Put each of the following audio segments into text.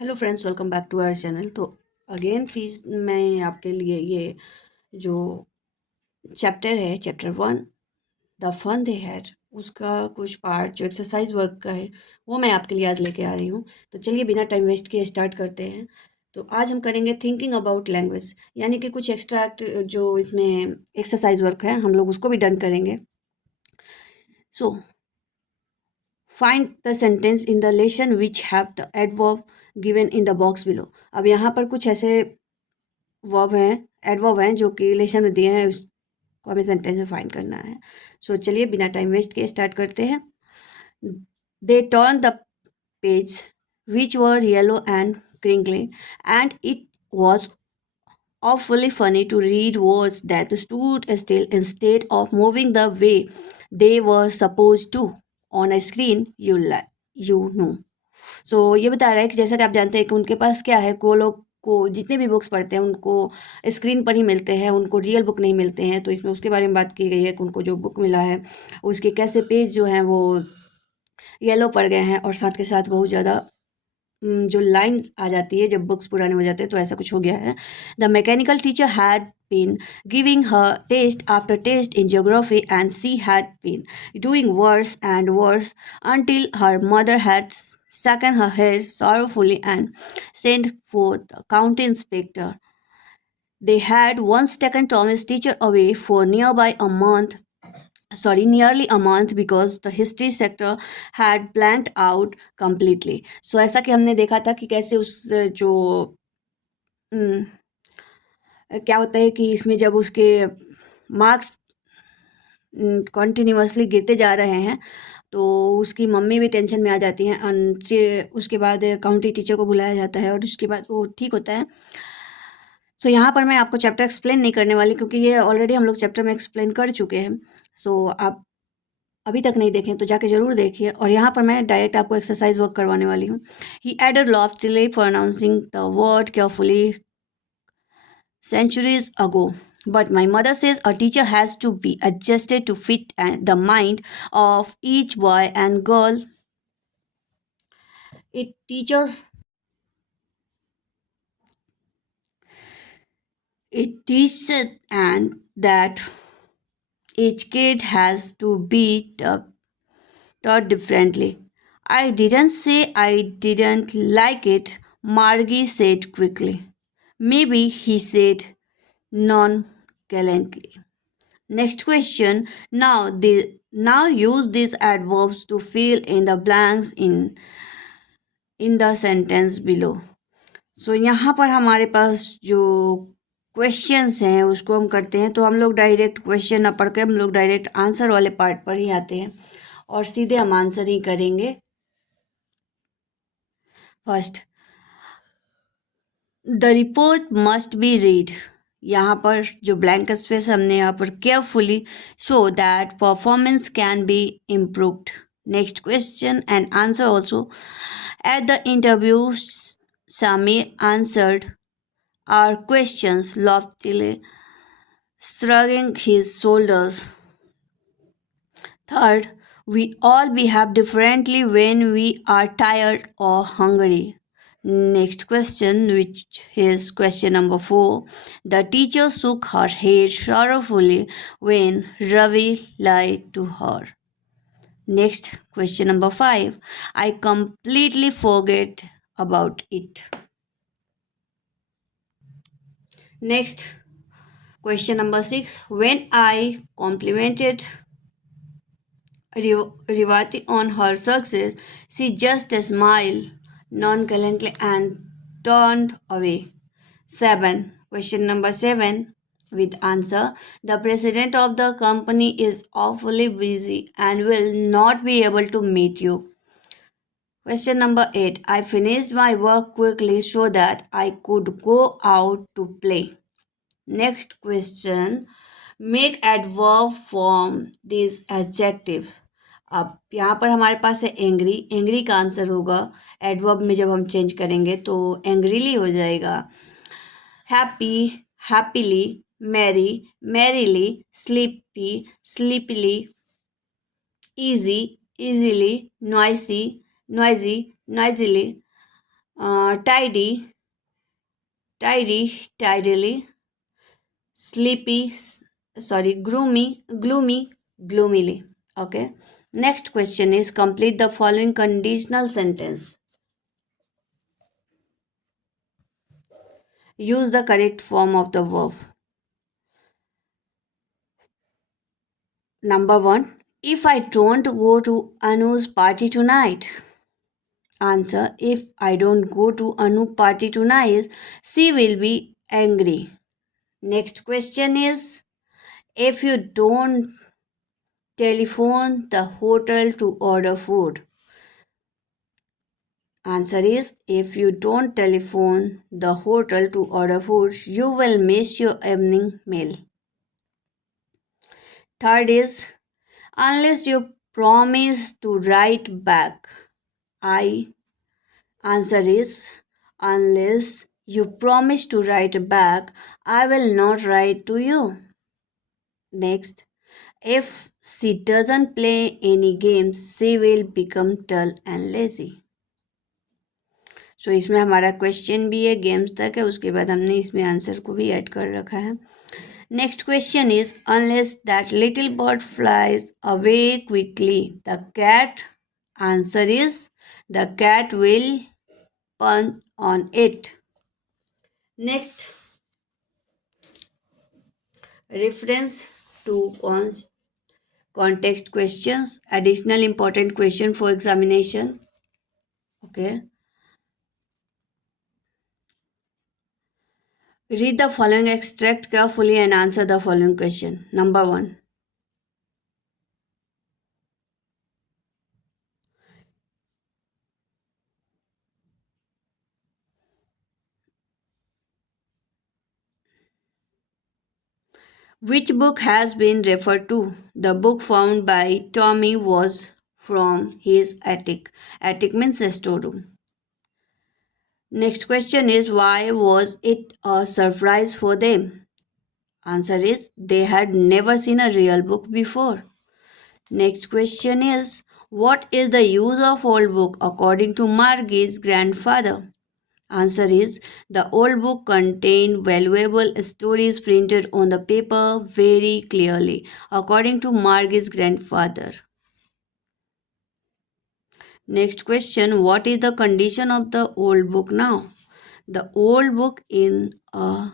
Hello friends, welcome back to our channel. तो again फीस मैं आपके लिए ये जो चैप्टर है, chapter 1 the fun they had, उसका कुछ पार्ट जो एक्सरसाइज वर्क का है वो मैं आपके लिए आज लेके आ रही हूँ। तो चलिए बिना टाइम वेस्ट किए स्टार्ट करते हैं। तो आज हम करेंगे थिंकिंग अबाउट लैंग्वेज, यानी कि कुछ एक्स्ट्रैक्ट जो इसमें एक्सरसाइज वर्क है हम लोग उसको भी डन करेंगे। So find the sentence in the lesson which have the adverb given in the box below. अब यहाँ पर कुछ ऐसे वर्ब हैं, एडवर्ब हैं जो कि लेसन में दिए हैं, उसको हमें सेंटेंस में फाइंड करना है। सो चलिए बिना टाइम वेस्ट किए स्टार्ट करते हैं। They turn the page which were yellow and crinkly, and it was awfully funny to read words that stood still instead of moving the way they were supposed to on a screen you know. सो ये बता रहा है कि जैसा कि आप जानते हैं कि उनके पास क्या है, को लोग को जितने भी बुक्स पढ़ते हैं उनको स्क्रीन पर ही मिलते हैं, उनको रियल बुक नहीं मिलते हैं। तो इसमें उसके बारे में बात की गई है कि उनको जो बुक मिला है उसके कैसे पेज जो हैं वो येलो पड़ गए हैं, और साथ के साथ बहुत ज़्यादा जो लाइन्स आ जाती है जब बुक्स पुराने हो जाते हैं, तो ऐसा कुछ हो गया है। The mechanical teacher had been giving her test after test in geography, and she had been doing worse and worse until her mother had shaken her head sorrowfully and sent for the county inspector. They had once taken Thomas' teacher away for nearly a month because the history sector had blanked out completely. So ऐसा कि हमने देखा था कि कैसे उस जो क्या होता है कि इसमें जब उसके मार्क्स कॉन्टिन्यूसली गिरते जा रहे हैं तो उसकी मम्मी भी टेंशन में आ जाती हैं। उसके बाद काउंटी टीचर को बुलाया जाता है और उसके बाद वो ठीक होता है। सो यहाँ पर मैं आपको चैप्टर एक्सप्लेन नहीं करने वाली, क्योंकि ये ऑलरेडी हम लोग चैप्टर में एक्सप्लेन कर चुके हैं। सो आप अभी तक नहीं देखें तो जाके ज़रूर देखिए। और यहाँ पर मैं डायरेक्ट आपको एक्सरसाइज वर्क करवाने वाली हूँ। He added loftily pronouncing the word carefully centuries ago. But my mother says a teacher has to be adjusted to fit the mind of each boy and girl. It teaches and that each kid has to be taught differently. I didn't say I didn't like it, Margie said quickly. Maybe, he said nonchalantly. Next question. Now use these adverbs to fill in the blanks in the sentence below. So यहाँ पर हमारे पास जो questions हैं उसको हम करते हैं। तो हम लोग डायरेक्ट क्वेश्चन ना पढ़ के हम लोग डायरेक्ट आंसर वाले पार्ट पर ही आते हैं और सीधे हम आंसर ही करेंगे। First, the report must be read. यहाँ पर जो ब्लैंक स्पेस हमने यहाँ पर carefully so that performance can be improved. Next question and answer also. At the interview Sami answered our questions loftily, shrugging his shoulders. Third, we all behave differently when we are tired or hungry. Next question, which is question number 4. The teacher shook her head sorrowfully when Ravi lied to her. Next, question number 5. I completely forget about it. Next, question number 6. When I complimented Rivati on her success, she just smiled nonchalantly and turned away. 7. Question number 7 with answer. The president of the company is awfully busy and will not be able to meet you. Question number 8. I finished my work quickly so that I could go out to play. Next question. Make adverb form this adjective. अब यहाँ पर हमारे पास है angry. Angry का answer होगा adverb में जब हम चेंज करेंगे तो एंग्रीली हो जाएगा। Happy, happily, merry, merrily, sleepy, sleepily, easy, easily, noisy, noisy, noisily, tidy, tidily, sleepy, gloomy, gloomily. Okay. Next question is complete the following conditional sentence. Use the correct form of the verb. Number one, if I don't go to Anu's party tonight. Answer, if I don't go to Anu's party tonight, she will be angry. Next question is, if you don't telephone the hotel to order food. Answer is, if you don't telephone the hotel to order food, you will miss your evening meal. Third is, unless you promise to write back. I Answer is, unless you promise to write back, I will not write to you. Next, if she doesn't play any games, she will become dull and lazy. इसमें हमारा question भी है, games तक है, उसके बाद हमने इसमें आंसर को भी ऐड कर रखा है. Next question is, unless that little bird flies away quickly the cat. Answer is, the cat will punch on it. Next, reference to context questions, additional important question for examination. Okay. Read the following extract carefully and answer the following question. Number one. Which book has been referred to? The book found by Tommy was from his attic. Attic means the storeroom. Next question is, why was it a surprise for them? Answer is, they had never seen a real book before. Next question is, what is the use of old book according to Margie's grandfather? Answer is, the old book contained valuable stories printed on the paper very clearly, according to Margie's grandfather. Next question, what is the condition of the old book now? The old book in a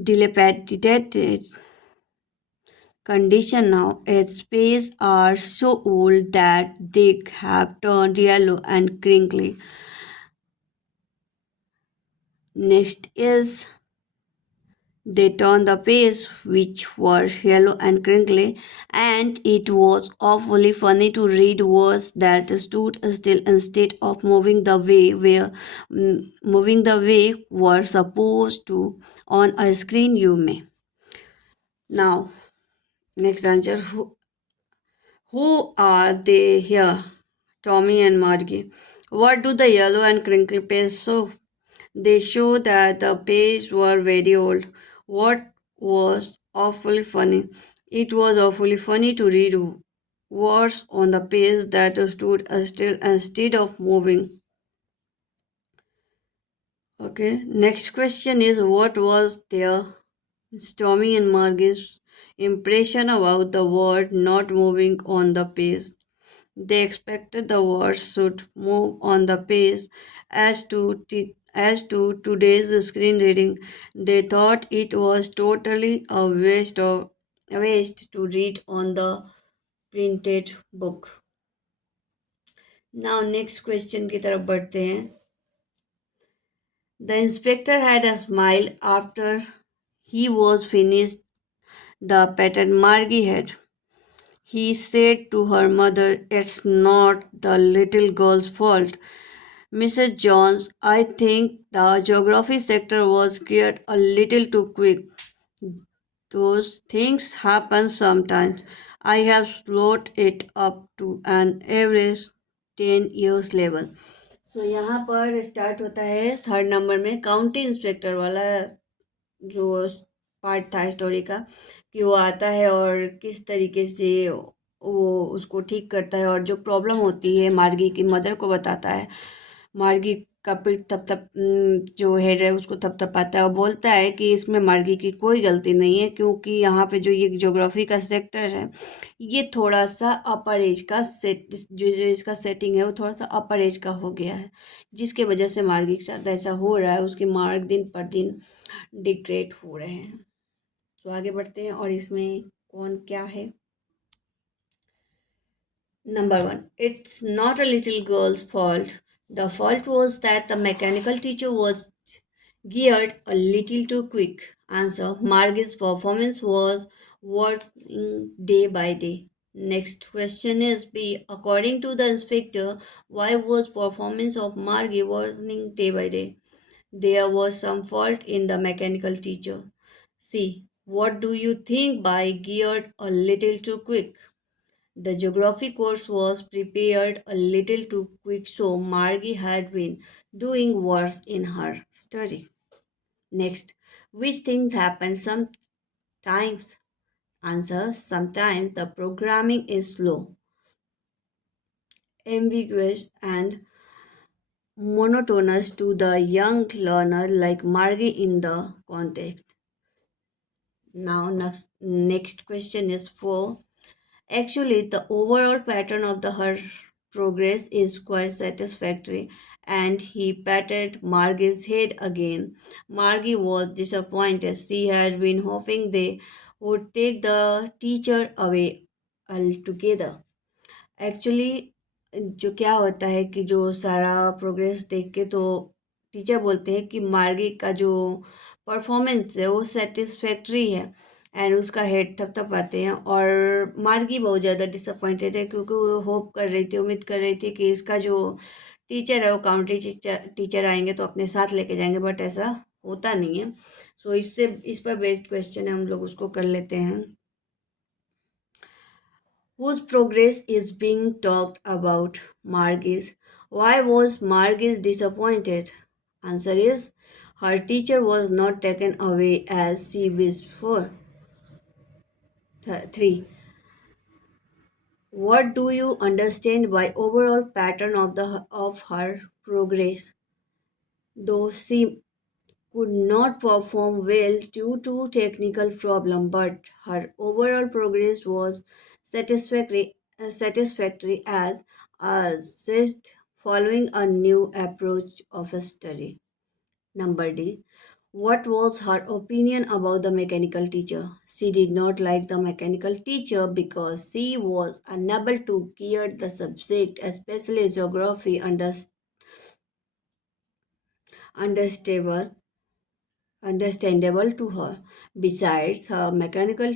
dilapidated condition now. Its pages are so old that they have turned yellow and crinkly. Next is, they turned the pages which were yellow and crinkly, and it was awfully funny to read words that stood still instead of moving the way were supposed to on a screen. You may. Now, next answer. Who are they here? Tommy and Margie. What do the yellow and crinkly pages show? They show that the pages were very old. What was awfully funny? It was awfully funny to read words on the page that stood still instead of moving. Okay, next question is, what was their Tommy and Margie's impression about the word not moving on the page? They expected the words should move on the page. As to today's screen reading, they thought it was totally a waste to read on the printed book. Now next question की तरफ बढ़ते हैं. The inspector had a smile after he was finished the pattern Margie had. He said to her mother, "It's not the little girl's fault. Mrs. Jones, I think the geography sector was geared a little too quick. Those things happen sometimes. I have slowed it up to an average 10 years level." So यहाँ पर start होता है third number में county inspector वाला जो part था story का, कि वो आता है और किस तरीके से वो उसको ठीक करता है और जो प्रॉब्लम होती है मार्गी की मदर को बताता है. मार्गी का पीठ जो हेड है उसको थपथपाता है और बोलता है कि इसमें मार्गी की कोई गलती नहीं है, क्योंकि यहाँ पे जो ये ज्योग्राफी का सेक्टर है ये थोड़ा सा अपर एज का सेट, जो इसका सेटिंग है वो थोड़ा सा अपर एज का हो गया है, जिसके वजह से मार्गी के साथ ऐसा हो रहा है। उसके मार्क दिन पर दिन डिग्रेड हो रहे हैं। तो आगे बढ़ते हैं और इसमें कौन क्या है। Number one, it's not a little girl's fault. The fault was that the mechanical teacher was geared a little too quick. Answer, Margie's performance was worsening day by day. Next question is B. According to the inspector, why was performance of Margie worsening day by day? There was some fault in the mechanical teacher. C. What do you think by geared a little too quick? The geography course was prepared a little too quick, so Margie had been doing worse in her study. Next, which things happen sometimes? Answer, sometimes the programming is slow, ambiguous, and monotonous to the young learner like Margie in the context. Now, next question is for actually, the overall pattern of her progress is quite satisfactory, and he patted Margie's head again. Margie was disappointed. She had been hoping they would take the teacher away altogether. Actually जो क्या होता है कि जो सारा progress देख के तो टीचर बोलते हैं कि मार्गी का जो परफॉर्मेंस है वो सेटिस्फैक्ट्री है, एंड उसका हेड थपथपाते हैं। और मार्गी बहुत ज़्यादा डिसअपॉइंटेड है, क्योंकि वो होप कर रही थी, उम्मीद कर रही थी कि इसका जो टीचर है वो काउंटी टीचर आएंगे तो अपने साथ लेके जाएंगे, बट ऐसा होता नहीं है। सो इससे इस पर बेस्ड क्वेश्चन है, हम लोग उसको कर लेते हैं। Whose progress is being talked about? Margie's. Why was Margie's disappointed? Answer is, her teacher was not taken away as she wished for. 3. What do you understand by overall pattern of her progress? Though she could not perform well due to technical problem, but her overall progress was satisfactory as assessed following a new approach of study. Number D. What was her opinion about the mechanical teacher? She did not like the mechanical teacher because she was unable to gear the subject, especially geography, understandable understandable to her. Besides, her mechanical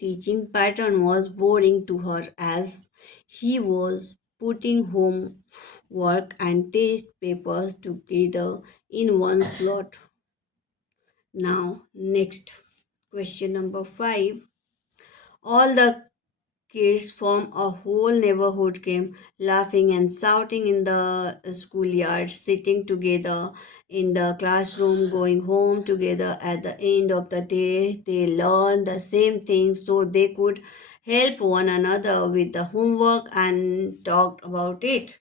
teaching pattern was boring to her as he was putting homework and test papers together in one slot. Now, next question number 5. All the kids from a whole neighborhood came laughing and shouting in the schoolyard, sitting together in the classroom, going home together. At the end of the day, they learned the same thing so they could help one another with the homework and talked about it.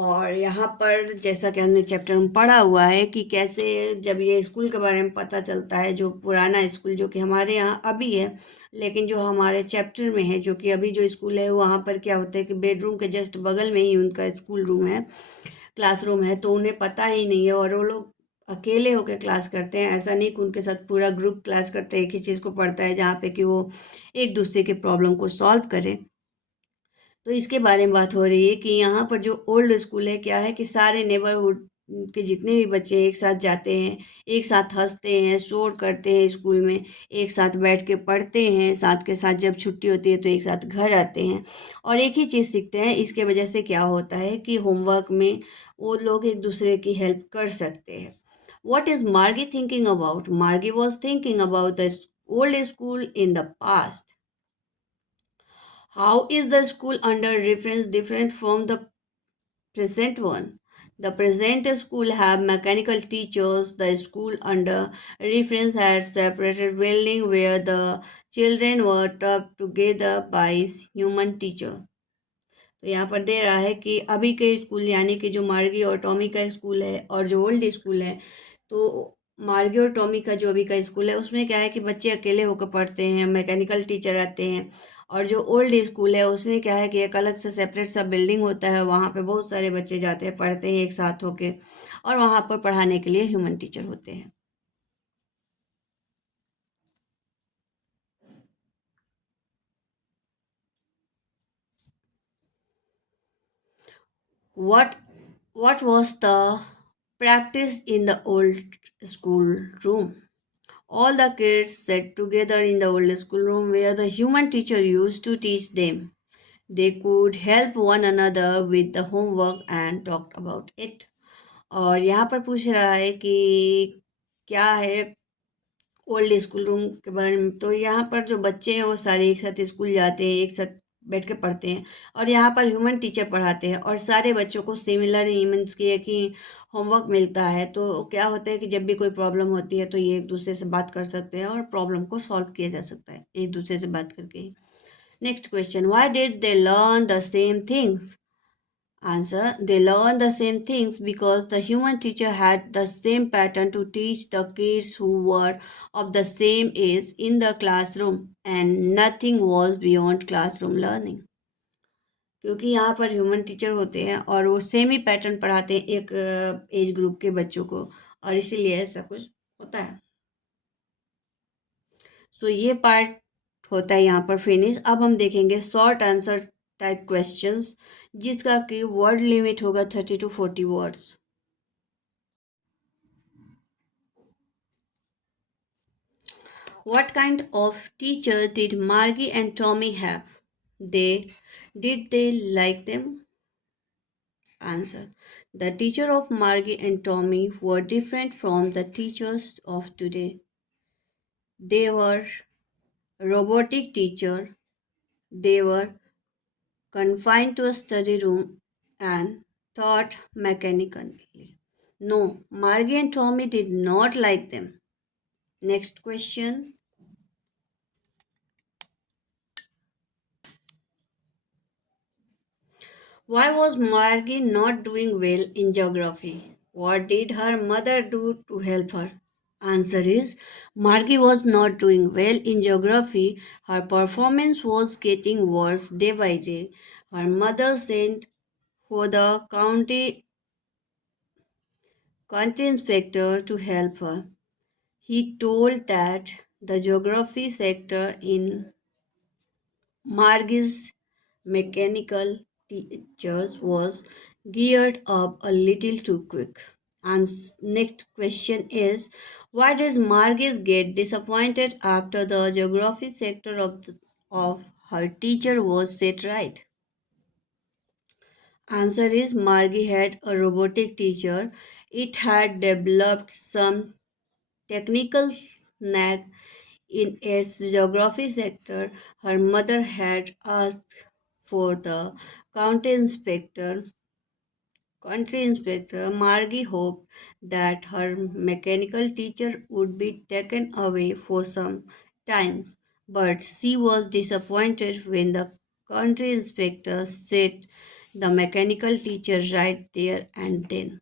और यहाँ पर जैसा कि हमने chapter में पढ़ा हुआ है कि कैसे जब ये स्कूल के बारे में पता चलता है, जो पुराना स्कूल जो कि हमारे यहाँ अभी है, लेकिन जो हमारे चैप्टर में है, जो कि अभी जो स्कूल है वहाँ पर क्या होता है कि बेडरूम के जस्ट बगल में ही उनका स्कूल रूम है, क्लासरूम है, तो उन्हें पता ही नहीं है और वो लोग अकेले होकर क्लास करते हैं। ऐसा नहीं कि उनके साथ पूरा ग्रुप क्लास करते हैं, एक ही चीज़ को पढ़ता है, जहाँ पे कि वो एक दूसरे के प्रॉब्लम को सॉल्व करें। तो इसके बारे में बात हो रही है कि यहाँ पर जो ओल्ड स्कूल है क्या है कि सारे नेबरहुड के जितने भी बच्चे एक साथ जाते हैं, एक साथ हंसते हैं, शोर करते हैं, स्कूल में एक साथ बैठ के पढ़ते हैं, साथ के साथ जब छुट्टी होती है तो एक साथ घर आते हैं और एक ही चीज़ सीखते हैं। इसके वजह से क्या होता है कि होमवर्क में वो लोग एक दूसरे की हेल्प कर सकते हैं। What is Margie thinking about? Margie was thinking about the old school in the past. How is the school under reference different from the present one? The present school have mechanical teachers. The school under reference had separated building where the children were taught together by human teacher. तो यहाँ पर दे रहा है कि अभी के school यानी कि जो मार्गी और टॉमी का स्कूल है और जो ओल्ड स्कूल है, तो मार्गी और टॉमी का जो अभी का स्कूल है उसमें क्या है कि बच्चे अकेले होकर पढ़ते हैं, मैकेनिकल टीचर आते हैं। और जो ओल्ड स्कूल है उसमें क्या है कि एक अलग से सेपरेट सा बिल्डिंग होता है, वहाँ पे बहुत सारे बच्चे जाते हैं, पढ़ते हैं एक साथ होके, और वहाँ पर पढ़ाने के लिए ह्यूमन टीचर होते हैं। What what was the practice in the old school room? All the kids sat together in the old school room where the human teacher used to teach them. They could help one another with the homework and talked about it. और यहाँ पर पूछ रहा है कि क्या है old school room के बारे में। तो यहाँ पर जो बच्चे हैं वो सारे एक साथ स्कूल जाते हैं, एक साथ बैठ के पढ़ते हैं, और यहाँ पर ह्यूमन टीचर पढ़ाते हैं, और सारे बच्चों को सिमिलर मीन्स की है कि होमवर्क मिलता है। तो क्या होता है कि जब भी कोई प्रॉब्लम होती है तो ये एक दूसरे से बात कर सकते हैं और प्रॉब्लम को सॉल्व किया जा सकता है एक दूसरे से बात करके ही। Next question, why did they learn the same things? Answer, they learn the same things because the human teacher had the same pattern to teach the kids who were of the same age in the classroom, and nothing was beyond classroom learning. क्योंकि यहाँ पर human teacher होते हैं और वो same ही pattern पढ़ाते हैं एक एज ग्रुप के बच्चों को, और इसीलिए ऐसा कुछ होता है। तो ये पार्ट होता है यहाँ पर फिनिश। अब हम देखेंगे शॉर्ट आंसर टाइप क्वेश्चंस, जिसका कि वर्ड लिमिट होगा 30 to 40 words. What kind of teacher did Margie and Tommy have? Did they like them? Answer. The teacher of Margie and Tommy were different from the teachers of today. They were robotic teacher. They were confined to a study room and taught mechanically. No, Margie and Tommy did not like them. Next question. Why was Margie not doing well in geography? What did her mother do to help her? Answer is, Margie was not doing well in geography. Her performance was getting worse day by day. Her mother sent for the county inspector to help her. He told that the geography sector in Margie's mechanical teachers was geared up a little too quick. And next question is, why does Margis get disappointed after the geography sector of her teacher was set right? Answer is, Margie had a robotic teacher. It had developed some technical knack in its geography sector. Her mother had asked for the county inspector. Country inspector Margie hoped that her mechanical teacher would be taken away for some time, but she was disappointed when the country inspector set the mechanical teacher right there and then.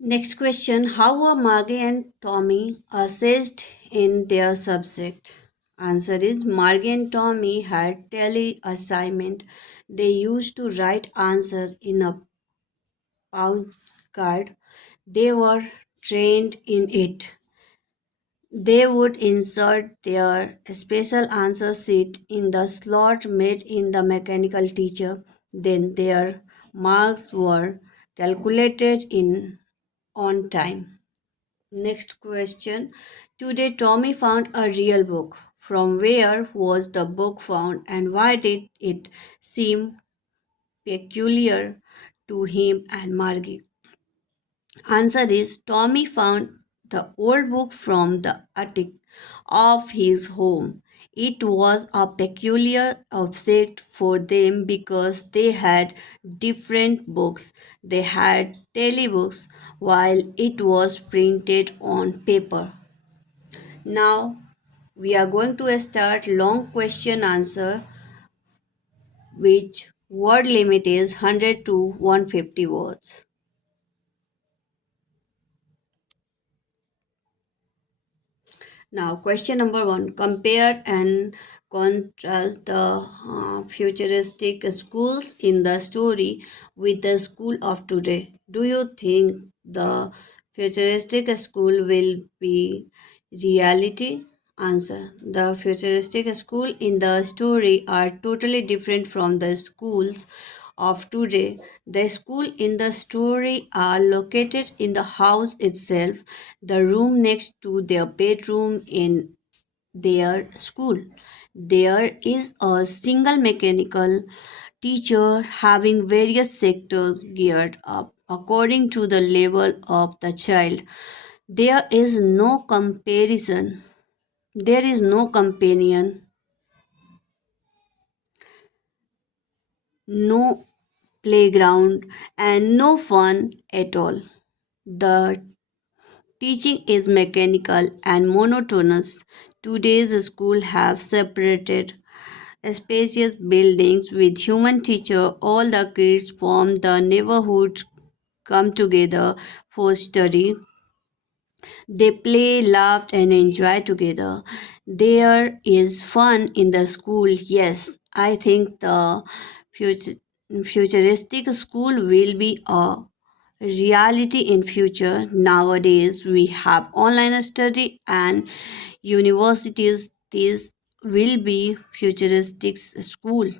Next question, how were Margie and Tommy assessed in their subject? Answer is, Margie and Tommy had tele assignment. They used to write answers in a pound card. They were trained in it. They would insert their special answer sheet in the slot made in the mechanical teacher. Then their marks were calculated in on time. Next question. Today Tommy found a real book. From where was the book found and why did it seem peculiar to him and Margie? Answer is, Tommy found the old book from the attic of his home. It was a peculiar object for them because they had different books. They had telebooks while it was printed on paper. Now we are going to start long question answer which word limit is 100 to 150 words. Now, question number one, compare and contrast the futuristic schools in the story with the school of today. Do you think the futuristic school will be reality? Answer. The futuristic school in the story are totally different from the schools of today. The school in the story are located in the house itself, the room next to their bedroom in their school. There is a single mechanical teacher having various sectors geared up according to the level of the child. There is no comparison. There is no companion, no playground, and no fun at all. The teaching is mechanical and monotonous. Today's schools have separated spacious buildings with human teacher. All the kids from the neighborhood come together for study. They play, laugh, and enjoy together. There is fun in the school. Yes, I think the future, futuristic school will be a reality in future. Nowadays we have online study and universities. This will be futuristic school.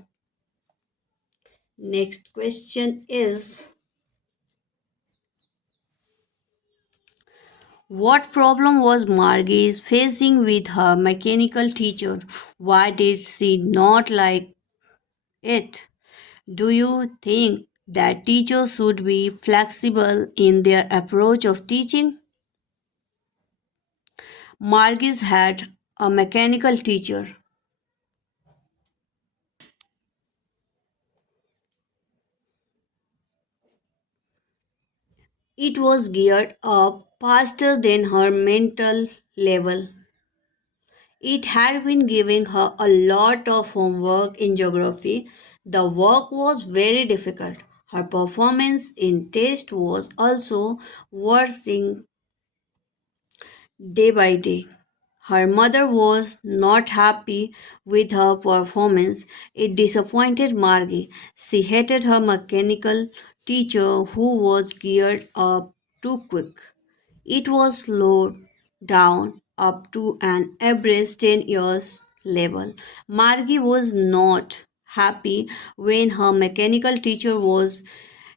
Next question is, what problem was Margie facing with her mechanical teacher? Why did she not like it? Do you think that teachers should be flexible in their approach of teaching? Margis had a mechanical teacher. It was geared up faster than her mental level. It had been giving her a lot of homework in geography. The work was very difficult. Her performance in test was also worsening day by day. Her mother was not happy with her performance. It disappointed Margie. She hated her mechanical teacher who was geared up too quick. It was slowed down up to an average 10 years level. Margie was not happy when her mechanical teacher was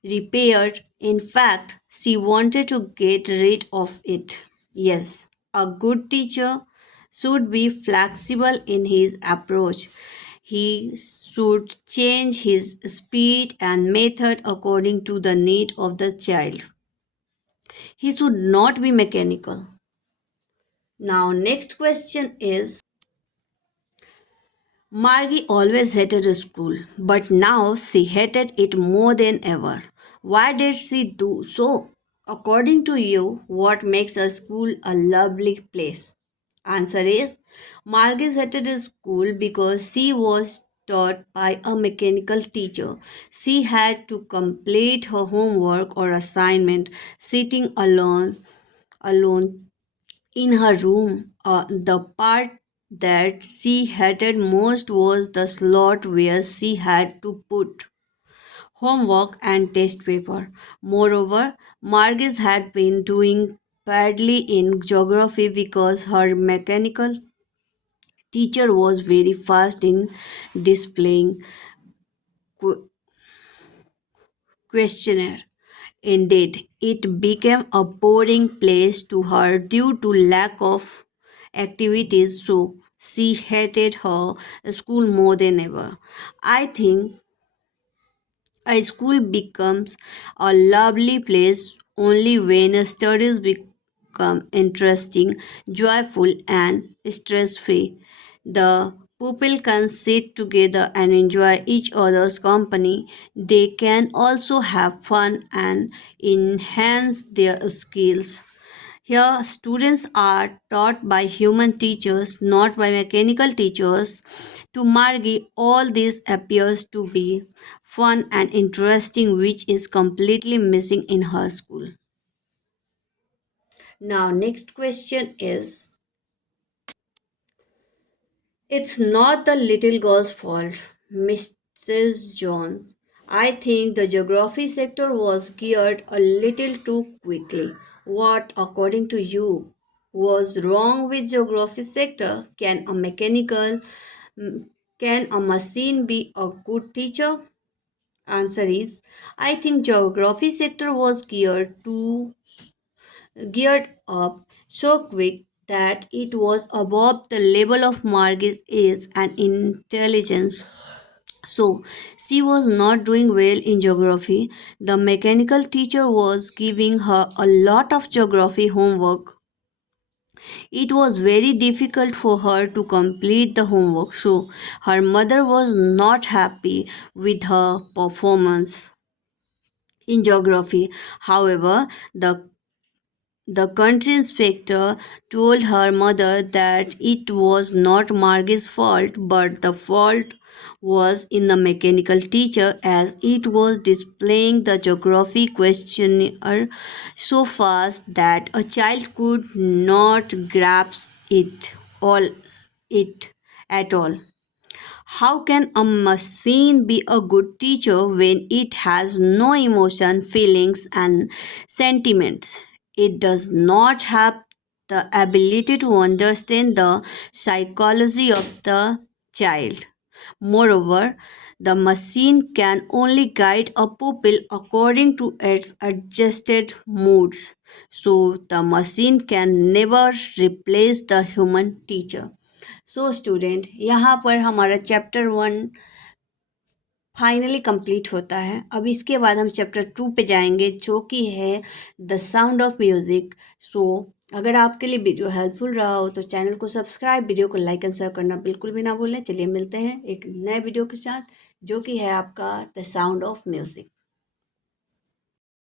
repaired. In fact, she wanted to get rid of it. Yes, a good teacher should be flexible in his approach. He should change his speed and method according to the need of the child. He should not be mechanical. Now, next question is, Margie always hated school, but now she hated it more than ever. Why did she do so? According to you, what makes a school a lovely place? Answer is, Margie hated school because she was taught by a mechanical teacher. She had to complete her homework or assignment sitting alone in her room. The part that she hated most was the slot where she had to put homework and test paper. Moreover, Margis had been doing badly in geography because her mechanical teacher was very fast in displaying qu- questionnaire. Indeed, it became a boring place to her due to lack of activities, so she hated her school more than ever. I think a school becomes a lovely place only when studies become interesting, joyful, and stress free. The People can sit together and enjoy each other's company. They can also have fun and enhance their skills. Here, students are taught by human teachers, not by mechanical teachers. To Margie, all this appears to be fun and interesting, which is completely missing in her school. Now, next question is, it's not the little girl's fault, Mrs. Jones. I think the geography sector was geared a little too quickly. What, according to you, was wrong with geography sector? Mm, can a machine be a good teacher? Answer is, I think geography sector was geared up so quick that it was above the level of Margie's age and intelligence. So she was not doing well in geography. The mechanical teacher was giving her a lot of geography homework. It was very difficult for her to complete the homework, so her mother was not happy with her performance in geography. However, the country inspector told her mother that it was not Margie's fault, but the fault was in the mechanical teacher as it was displaying the geography questionnaire so fast that a child could not grasp it at all. How can a machine be a good teacher when it has no emotion, feelings, and sentiments? It does not have the ability to understand the psychology of the child. Moreover, the machine can only guide a pupil according to its adjusted moods. So, the machine can never replace the human teacher. So student यहाँ पर हमारा chapter 1 finally complete होता है। अब इसके बाद हम chapter 2 पे जाएंगे जो कि है द साउंड ऑफ म्यूज़िक। सो अगर आपके लिए वीडियो हेल्पफुल रहा हो तो चैनल को सब्सक्राइब, वीडियो को लाइक एंड शेयर करना बिल्कुल भी ना भूलें। चलिए मिलते हैं एक नए वीडियो के साथ जो कि है आपका द साउंड ऑफ म्यूज़िक।